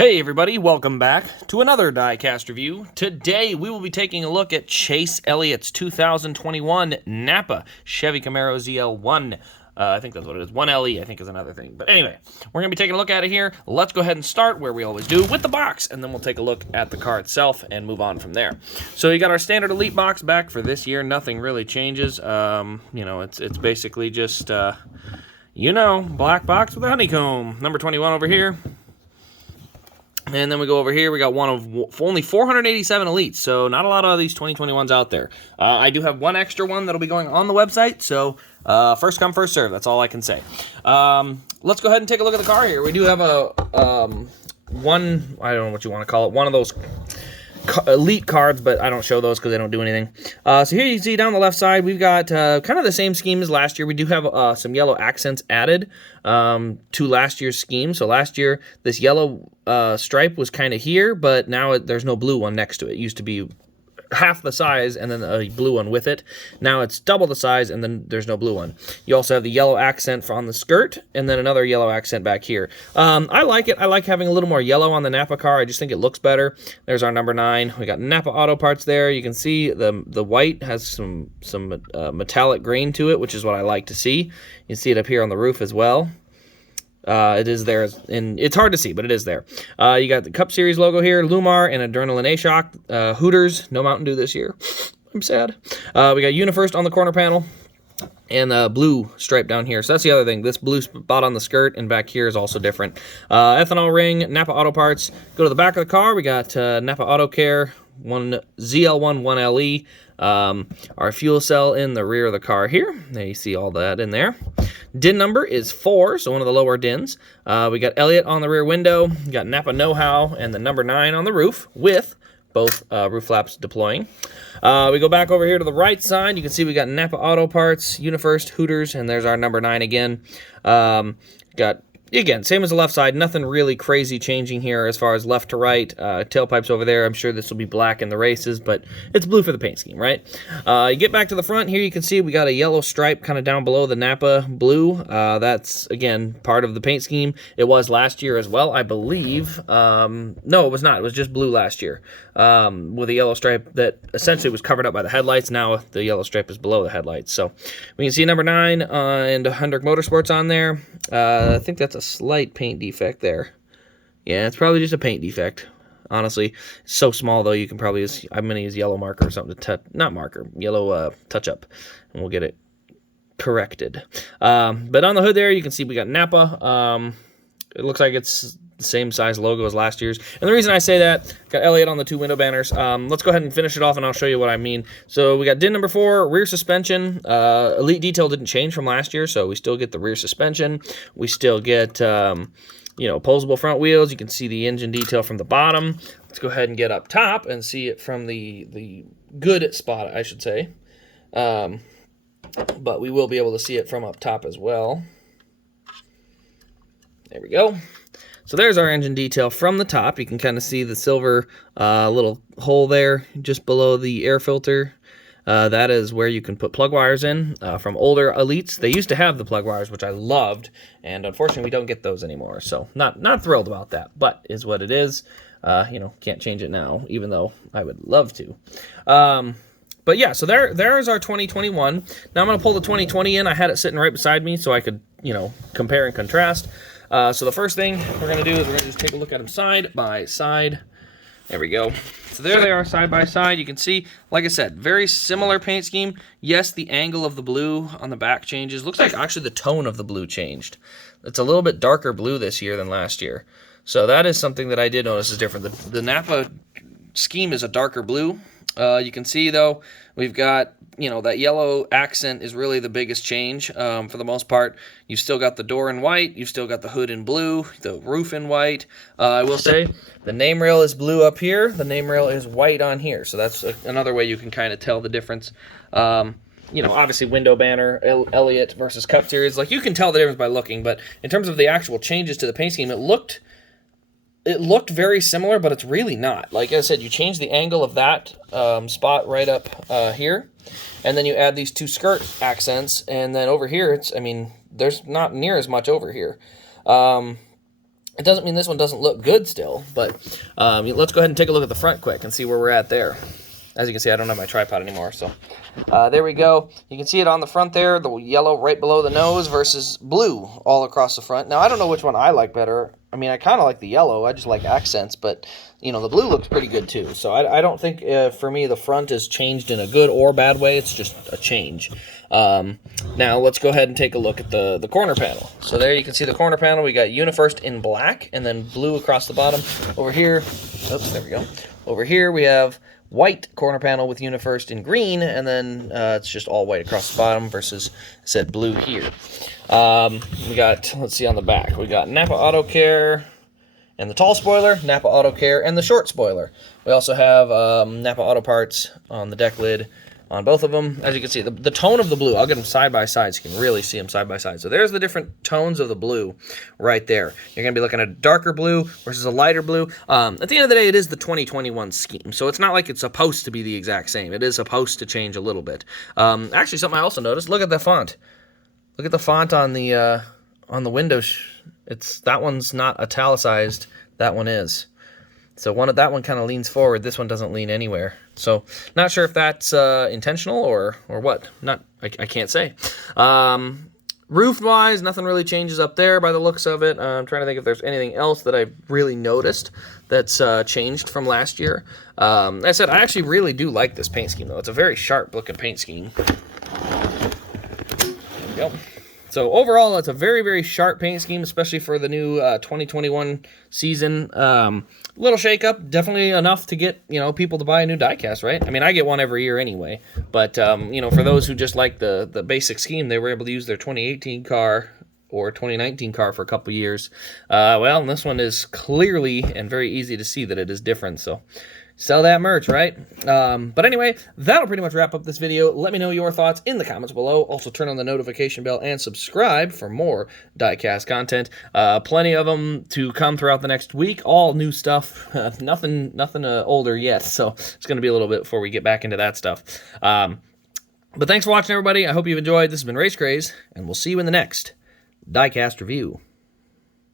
Hey everybody, welcome back to another Diecast review. Today we will be taking a look at Chase Elliott's 2021 Napa Chevy Camaro ZL1. I think that's what it is. 1LE, I think, is another thing. But anyway, we're going to be taking a look at it here. Let's go ahead and start where we always do, with the box, and then we'll take a look at the car itself and move on from there. So you got our standard Elite box back for this year. Nothing really changes. It's basically just, black box with a honeycomb. Number 21 over here. And then we go over here, we got one of only 487 Elites, so not a lot of these 2021s out there. I do have one extra one that'll be going on the website, so first come, first serve, that's all I can say. Let's go ahead and take a look at the car here. We do have one, I don't know what you want to call it, one of those Elite cards, but I don't show those because they don't do anything. So here you see down the left side, we've got kind of the same scheme as last year. We do have some yellow accents added to last year's scheme. So last year, this yellow stripe was kind of here, but now there's no blue one next to it. It used to be half the size and then a blue one with it. Now it's double the size and then there's no blue one. You also have the yellow accent on the skirt and then another yellow accent back here. I like it. I like having a little more yellow on the Napa car. I just think it looks better. There's our number 9. We got Napa Auto Parts there. You can see the white has some metallic grain to it, which is what I like to see. You can see it up here on the roof as well. It is there, and it's hard to see, but it is there. You got the Cup Series logo here, Lumar and Adrenaline A-Shock, Hooters, no Mountain Dew this year. I'm sad. We got UniFirst on the corner panel, and the blue stripe down here. So that's the other thing. This blue spot on the skirt and back here is also different. Ethanol ring, Napa Auto Parts. Go to the back of the car. We got Napa Auto Care, one ZL1 1LE. Our fuel cell in the rear of the car here. There you see all that in there. DIN number is 4, so one of the lower DINs. We got Elliott on the rear window. We got Napa Know-How and the number 9 on the roof with both roof flaps deploying. We go back over here to the right side. You can see we got Napa Auto Parts, UniFirst, Hooters, and there's our number 9 again. Got, again, same as the left side. Nothing really crazy changing here as far as left to right. Tailpipes over there. I'm sure this will be black in the races, but it's blue for the paint scheme, right? You get back to the front here, you can see we got a yellow stripe kind of down below the Napa blue. That's, again, part of the paint scheme. It was last year as well, I believe. No, it was not. It was just blue last year with a yellow stripe that essentially was covered up by the headlights. Now the yellow stripe is below the headlights. So we can see number 9 and Hendrick Motorsports on there. I think that's a slight paint defect there. Yeah, it's probably just a paint defect. Honestly, it's so small though. You can probably use, I'm gonna use yellow marker or something to touch, not marker, yellow touch up, and we'll get it corrected. But on the hood there, you can see we got Napa. It looks like it's the same size logo as last year's. And the reason I say that, got Elliott on the 2 window banners. Let's go ahead and finish it off and I'll show you what I mean. So we got DIN number 4, rear suspension. Elite detail didn't change from last year, so we still get the rear suspension. We still get, opposable front wheels. You can see the engine detail from the bottom. Let's go ahead and get up top and see it from the good spot, I should say. But we will be able to see it from up top as well. There we go. So there's our engine detail from the top. You can kind of see the silver little hole there just below the air filter. That is where you can put plug wires in. From older Elites, they used to have the plug wires, which I loved, and unfortunately we don't get those anymore. So not thrilled about that, but is what it is. Can't change it now, even though I would love to. But yeah, so there's our 2021. Now I'm going to pull the 2020 in. I had it sitting right beside me so I could, compare and contrast. So the first thing we're going to do is we're going to just take a look at them side by side. There we go. So there they are side by side. You can see, like I said, very similar paint scheme. Yes, the angle of the blue on the back changes. Looks like actually the tone of the blue changed. It's a little bit darker blue this year than last year. So that is something that I did notice is different. The Napa scheme is a darker blue. You can see, though, we've got, that yellow accent is really the biggest change. For the most part, you've still got the door in white. You've still got the hood in blue, the roof in white. I will say the name rail is blue up here. The name rail is white on here. So that's another way you can kind of tell the difference. Obviously window banner, Elliott versus Cup Series. Like, you can tell the difference by looking. But in terms of the actual changes to the paint scheme, it looked very similar, but it's really not. Like I said, you change the angle of that spot right up here, and then you add these 2 skirt accents, and then over here, there's not near as much over here. It doesn't mean this one doesn't look good still, but let's go ahead and take a look at the front quick and see where we're at there. As you can see, I don't have my tripod anymore, so there we go. You can see it on the front there, the yellow right below the nose versus blue all across the front. Now, I don't know which one I like better. I mean, I kind of like the yellow. I just like accents, but, you know, the blue looks pretty good, too. So I don't think, for me, the front is changed in a good or bad way. It's just a change. Now, let's go ahead and take a look at the corner panel. So there you can see the corner panel. We got UniFirst in black and then blue across the bottom. Over here, oops, there we go. Over here, we have white corner panel with UniFirst in green, and then it's just all white across the bottom versus, I said, blue here. We got, let's see on the back, we got Napa Auto Care and the tall spoiler, Napa Auto Care and the short spoiler. We also have Napa Auto Parts on the deck lid on both of them. As you can see, the tone of the blue, I'll get them side by side so you can really see them side by side. So there's the different tones of the blue right there. You're going to be looking at a darker blue versus a lighter blue. At the end of the day, it is the 2021 scheme, so it's not like it's supposed to be the exact same. It is supposed to change a little bit. Actually, something I also noticed, look at the font. Look at the font on the window. That one's not italicized. That one is. So that one kind of leans forward. This one doesn't lean anywhere. So not sure if that's intentional or what. I can't say. Roof-wise, nothing really changes up there by the looks of it. I'm trying to think if there's anything else that I've really noticed that's changed from last year. Like I said, I actually really do like this paint scheme, though. It's a very sharp-looking paint scheme. There we go. So overall, it's a very, very sharp paint scheme, especially for the new 2021 season. Little shake-up, definitely enough to get, people to buy a new diecast, right? I mean, I get one every year anyway. But, for those who just like the basic scheme, they were able to use their 2018 car or 2019 car for a couple years. Well, this one is clearly and very easy to see that it is different, so sell that merch, right? But anyway, that'll pretty much wrap up this video. Let me know your thoughts in the comments below. Also, turn on the notification bell and subscribe for more diecast content. Plenty of them to come throughout the next week. All new stuff. Nothing older yet, so it's going to be a little bit before we get back into that stuff. But thanks for watching, everybody. I hope you've enjoyed. This has been Race Craze, and we'll see you in the next diecast review.